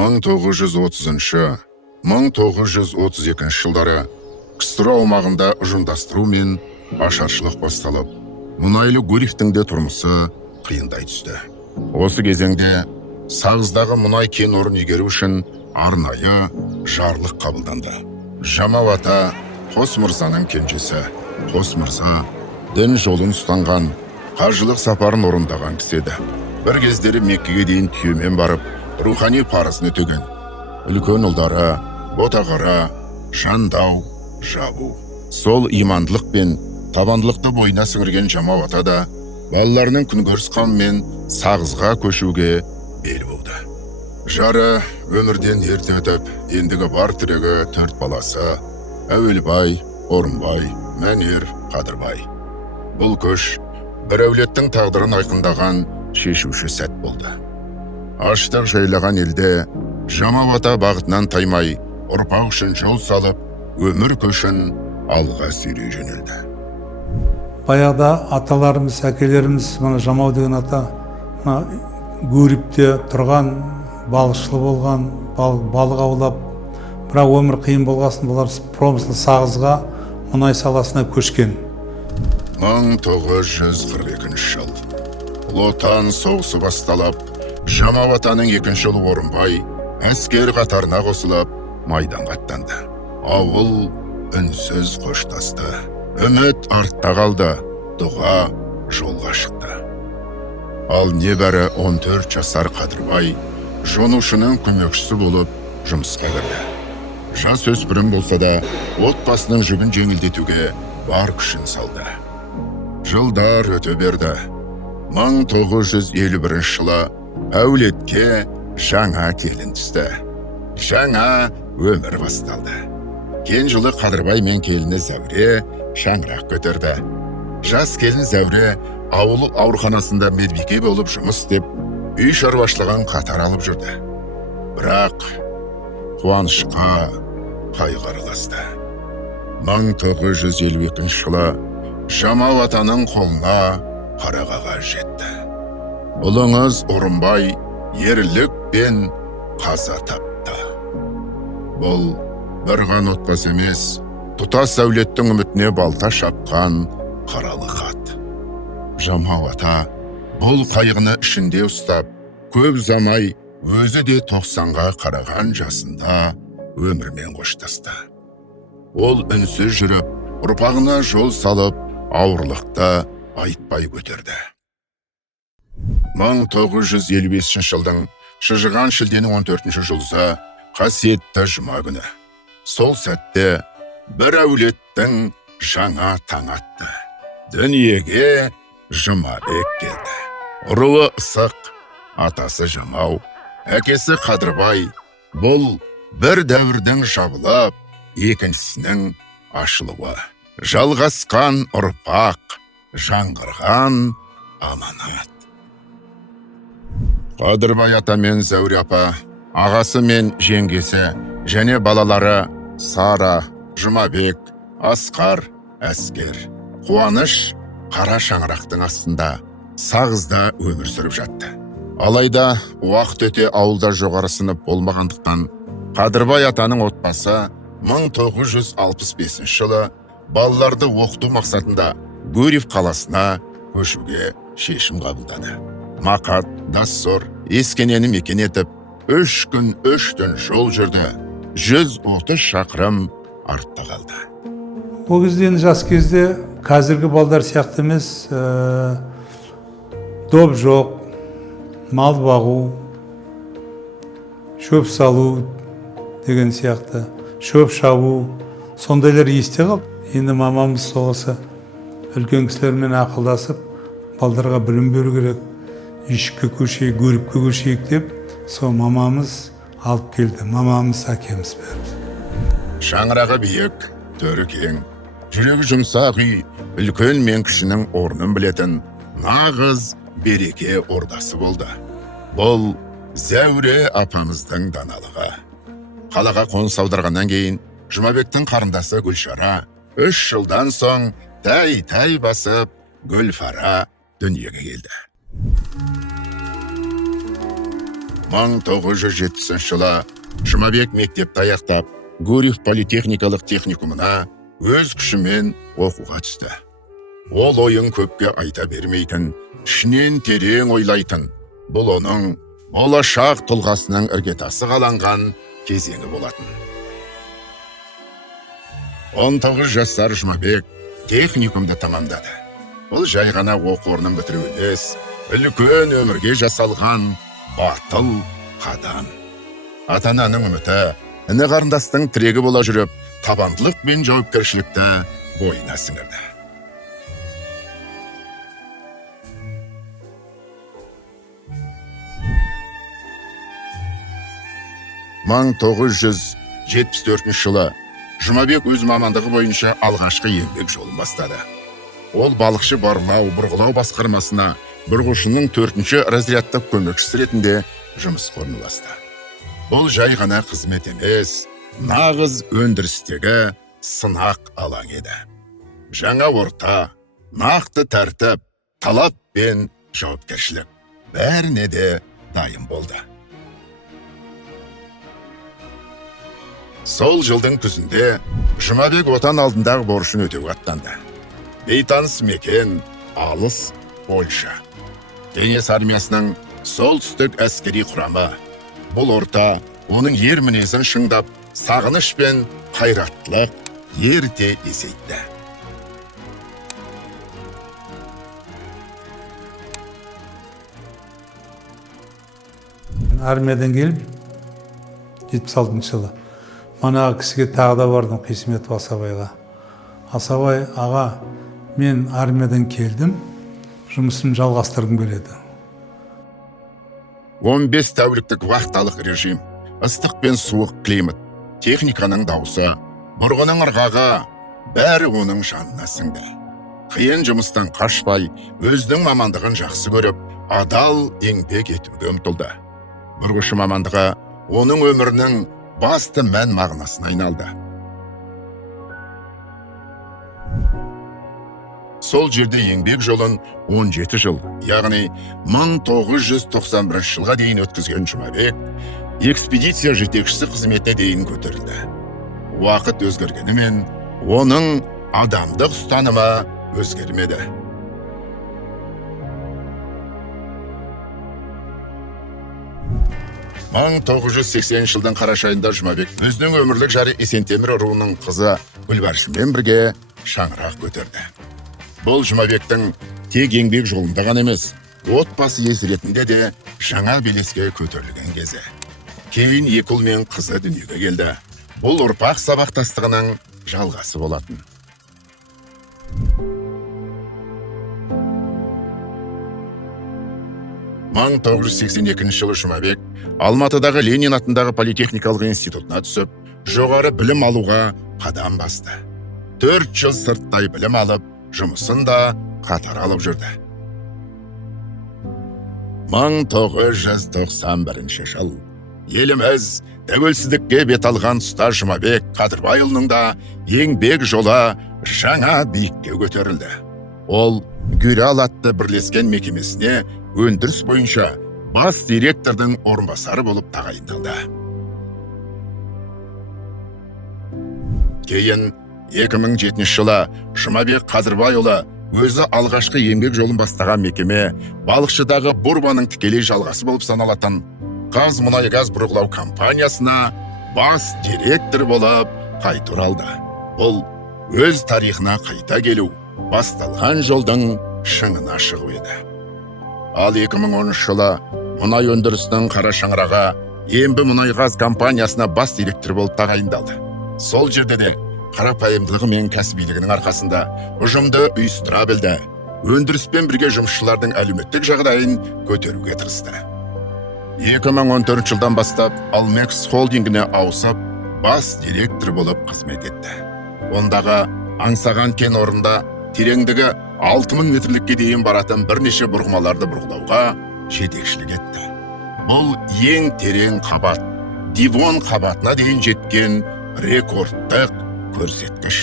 1930-1932 жылдары КСР аумағында ұжымдастыру мен ашаршылық басталып, мұнайлы Гурьевтің де тұрмысы қиындай түсті. Осы кезеңде Сағыздағы мұнай кен орын игеру үшін арнайы жарлық қабылданды. Жамау ата Қос мырзаның кенжесі. Қос мырза дін жолын ұстанған, қажылық сапарын орындаған кісі еді. Бір кездері Меккеге дейін түйемен барып, рухани парызын өтеген. Үлкен ұлдары Ботағара, Жандау, Жабу. Сол имандылық пен табандылықты бойына сіңірген Жамау ата да балаларының күнкөріс қамымен Сағызға көшуге бел болды. Жары өмірден ерте өтіп, ендігі бар тірегі 4 баласы: Әуелбай, Орынбай, Мәнер, Қадырбай. Бұл көш бір әулеттің тағдырын айқындаған шешуші сәт болды. Аштық жайлаған елде Жамау ата бағытынан таймай, ұрпақ үшін жол салып, өмір көшін алға сүйрей жөнелді. Баяғыда аталарымыз, әкелеріміз, мына Жамау деген ата Гурьевте тұрған, балықшылы болған, балық аулап, бірақ өмір қиын болғасын, бұлар промыслы Сағызға мұнай саласына көшкен. 1942 жыл. Ұлы Отан соғысы басталып, Жамау атаның екінші ұлы Орынбай әскер қатарына қосылып, майданға аттанды. Ауыл үнсіз қоштасты. Үміт артта қалды, дұға жолға шықты. Ал небәрі 14 жасар Қадырбай жонушының көмекшісі болып жұмысқа кірді. Жас өспірім болса да, отбасының жүгін жеңілдетуге бар күшін салды. Жылдар өте берді. 1951 жылы әулетке жаңа келін түсті. Жаңа өмір басталды. Кен жылы Қадырбай мен келіні Зәуре шаңырақ көтерді. Жас келін Зәуре ауыл ауруханасында медбике болып жұмыс істеп, үй шаруашылығын қатар алып жүрді. Бірақ қуанышқа қайғы араласты. 1952 жылы Жамау атаның қолына қара қағаз жетті. Ұлыңыз Орынбай ерлік пен қаза тапты. Бұл бір ғана отбасы емес, тұтас әулеттің үмітіне балта шапқан қаралы хат. Жамау ата бұл қайғыны ішінде ұстап, көп замай өзі де 90-ға қараған жасында өмірмен қоштасты. Ол үнсіз жүріп, ұрпағына жол салып, ауырлықты айтпай көтерді. 1955 жылдың шыжыған шілденің 14-ші жұлдызы қасиетті жұма күні. Сол сәтте бір әулеттің жаңа таң атты. Дүниеге Жұмабек келді. Руы Ысық, атасы Жамау, әкесі Қадырбай. Бұл бір дәуірдің жабылып, екіншісінің ашылуы. Жалғасқан ұрпақ, жаңғырған аманат. Қадырбай ата мен Зәуре апа, ағасы мен жеңгесі және балалары Сара, Жұмабек, Асқар, Әскер, Қуаныш қара шаңырақтың астында Сағызда өмір сүріп жатты. Алайда уақыт өте ауылда жоғары сынып болмағандықтан Қадырбай атаның отбасы 1965 жылы балаларды оқыту мақсатында Гурьев қаласына көшуге шешім қабылдады. Мақат, Дассор, Ескенені мекен етіп, 3 күн 3 түн жол жүрді. 130 шақырым артта қалды. Ол кезде жас кезде қазіргі балдар сияқты емес, доп жоқ, мал бағу, шөп салу деген сияқты, шөп шабу, сондайлар есте қалды. Енді мамамыз соғысы үлкен кісілермен ақылдасып, балдарға білім беру керек, үйшікке көшейік, Гурьевке көшейік деп, сол мамамыз алып келді. Мамамыз, әкеміз бәрі. Шаңырағы биік, төрі кең, жүрегі жұмсақ үй, үлкен мен кішінің орнын білетін нағыз береке ордасы болды. Бұл Зәуре апамыздың даналығы. Қалаға қоныс аударғаннан кейін Жұмабектің қарындасы Гүлшара 3 жылдан соң тәй басып Гүлфара дүниеге келді. 1970 жылы Жұмабек мектепті аяқтап, Гурьев политехникалық техникумына өз күшімен оқуға түсті. Ол ойын көпке айта бермейтін, ішінен терең ойлайтын, бұл оның болашақ тұлғасының іргетасы қаланған кезеңі болатын. 19 жасар Жұмабек техникумды тамамдады. Бұл жай ғана оқу орнын бітіру емес, үлкен өмірге жасалған батыл қадам. Ата-ананың үміті, іні қарындастың тірегі бола жүріп, табандылық пен жауапкершілікті бойына сіңірді. Мың 1974 жылы Жұмабек өз мамандығы бойынша алғашқы еңбек жолын бастады. Ол балықшы барлау, бұрғылау басқармасына бұрғышының 4-ші разрядтық көмекшісі ретінде жұмысқа орналасты. Бұл жай ғана қызмет емес, нағыз өндірістегі сынақ алаң еді. Жаңа орта, нақты тәртіп, талап пен жауапкершілік бәріне де дайын болды. Сол жылдың күзінде Жұмабек отан алдындағы борышын өтеуге аттанды. Бейтаныс мекен алыс Польша. Кеңес армиясының солтүстік әскери құрамы. Бұл орта оның ер мінезін шыңдап, сағыныш пен қайраттылық ерте есейтті. Армиядан келіп, 76 жылы. Манағы кісіге тағы да бардым, Қисметов Асабайға. Асабай, аға, мен армиядан келдім, жұмысын жалғастырғым келеді. 15 тәуліктік вахталық режим, ыстық пен суық климат, техниканың дауысы, бұрғының ырғағы, бәрі оның жанына сіңді. Қиын жұмыстан қашпай, өзінің мамандығын жақсы көріп, адал еңбек етуге ұмтылды. Бұрғышы мамандығы оның өмірінің басты мән мағынасына айналды. Сол жерде еңбек жолын 17 жыл, яғни 1991 жылға дейін өткізген Жұмабек, экспедиция жетекшісі қызметіне дейін көтерілді. Уақыт өзгергенімен, оның адамдық ұстанымы өзгермеді. 1980 жылдың қараша айында Жұмабек өзінің өмірлік жары Есентемір руының қызы Гүлбаршынмен бірге шаңырақ көтерді. Бұл Жұмабектің тек еңбек жолында ғана емес, отбасы иесі ретінде де жаңа белеске көтерілген кезі. Кейін екі ұл мен қызы дүниеге келді. Бұл ұрпақ сабақтастығының жалғасы болатын. Мың 1982 жылы Жұмабек Алматыдағы Ленин атындағы политехникалық институтына түсіп, жоғары білім алуға қадам басты. 4 жыл сырттай білім алып, жұмысын да қатар алып жүрді. 1991 жыл еліміз тәуелсіздікке бет алған тұста Жұмабек Қадырбайұлының да еңбек жолы жаңа биікке көтерілді. Ол Гүрал атты бірлескен мекемесіне өндіріс бойынша бас директордың орынбасары болып тағайындалды. Кейін 2007 жылы Жұмабек Қадырбайұлы өзі алғашқы еңбек жолын бастаған мекеме балықшыдағы Бурбаның тікелей жалғасы болып саналатын Қазмұнайгаз бұрғылау компаниясына бас директор болып қайта оралды. Бұл өз тарихына қайта келу, басталған жолдың шыңына шығу еді. Ал 2010 жылы мұнай өндірісінің қара шаңырағы Ембі мұнайгаз компаниясына бас директор болып тағайындалды. Сол жерде де қарапайымдылығы мен кәсібилігінің арқасында ұжымды ұйыстыра білді. Өндіріспен бірге жұмысшылардың әлеуметтік жағдайын көтеруге тырысты. 2014 жылдан бастап Алмекс холдингіне ауысып, бас директор болып қызмет етті. Ондағы аңсаған кен орнында тереңдігі 6000 метрлікке дейін баратын бірнеше бұрғыларды бұрғылауға жетекшілік етті. Бұл ең терең қабат, Дивон қабатына дейін жеткен рекордтық көрсеткіш.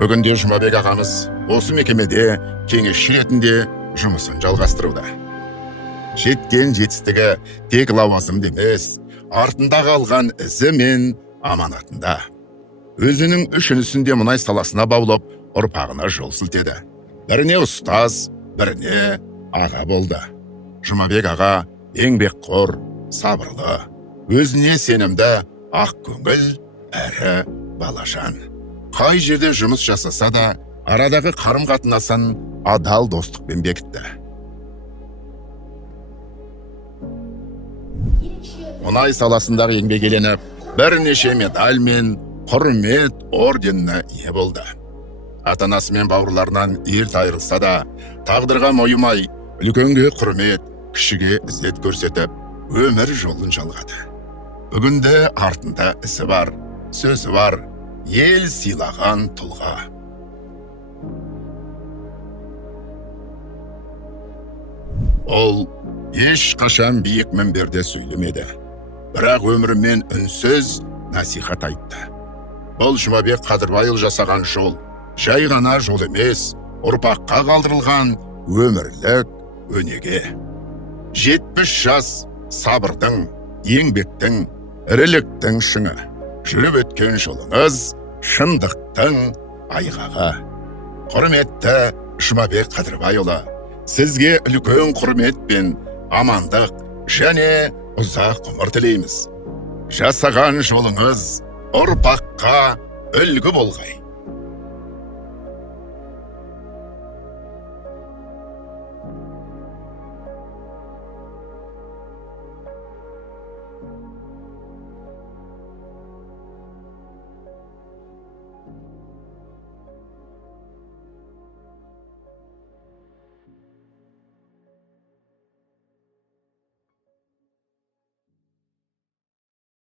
Бүгінде Жұмабек ағамыз осы мекемеде кеңесші ретінде жұмысын жалғастыруда. жеткен жетістігі тек лауазымда емес, артында қалған ізі мен аманатында. Өзінің үшінісінде мұнай саласына баулып, ұрпағына жол сілтеді. Біріне ұстаз, біріне аға болды. Жұмабек аға еңбекқор, сабырлы, өзіне сенімді, ақ көңіл әрі балажан. Қай жерде жұмыс жасаса да, арадағы қарым-қатынасын адал достықпен бекітті. Мұнай саласындағы еңбек еленіп, бірнеше медаль мен құрмет орденіне ие болды. Ата-анасы мен бауырларынан ерте айырылса да, тағдырға мойымай, үлкенге құрмет, кішіге ізет көрсетіп, өмір жолын жалғады. Бүгінде артында ісі бар, сөзі бар, ел сыйлаған тұлға. Ол ешқашан биік мінберде сөйлемеді, бірақ өмірімен үнсіз насихат айтты. Бұл Жұмабек Қадырбайұлы жасаған жол, жай ғана жол емес, ұрпаққа қалдырылған өмірлік өнеге. 70 жас сабырдың, еңбектің, іріліктің шыңы. Жүріп өткен жолыңыз шындықтың айғағы. Құрметті Жұмабек Қадырбайұлы, сізге үлкен құрмет пен амандық және ұзақ ғұмыр тілейміз. Жасаған жолыңыз ұрпаққа үлгі болғай.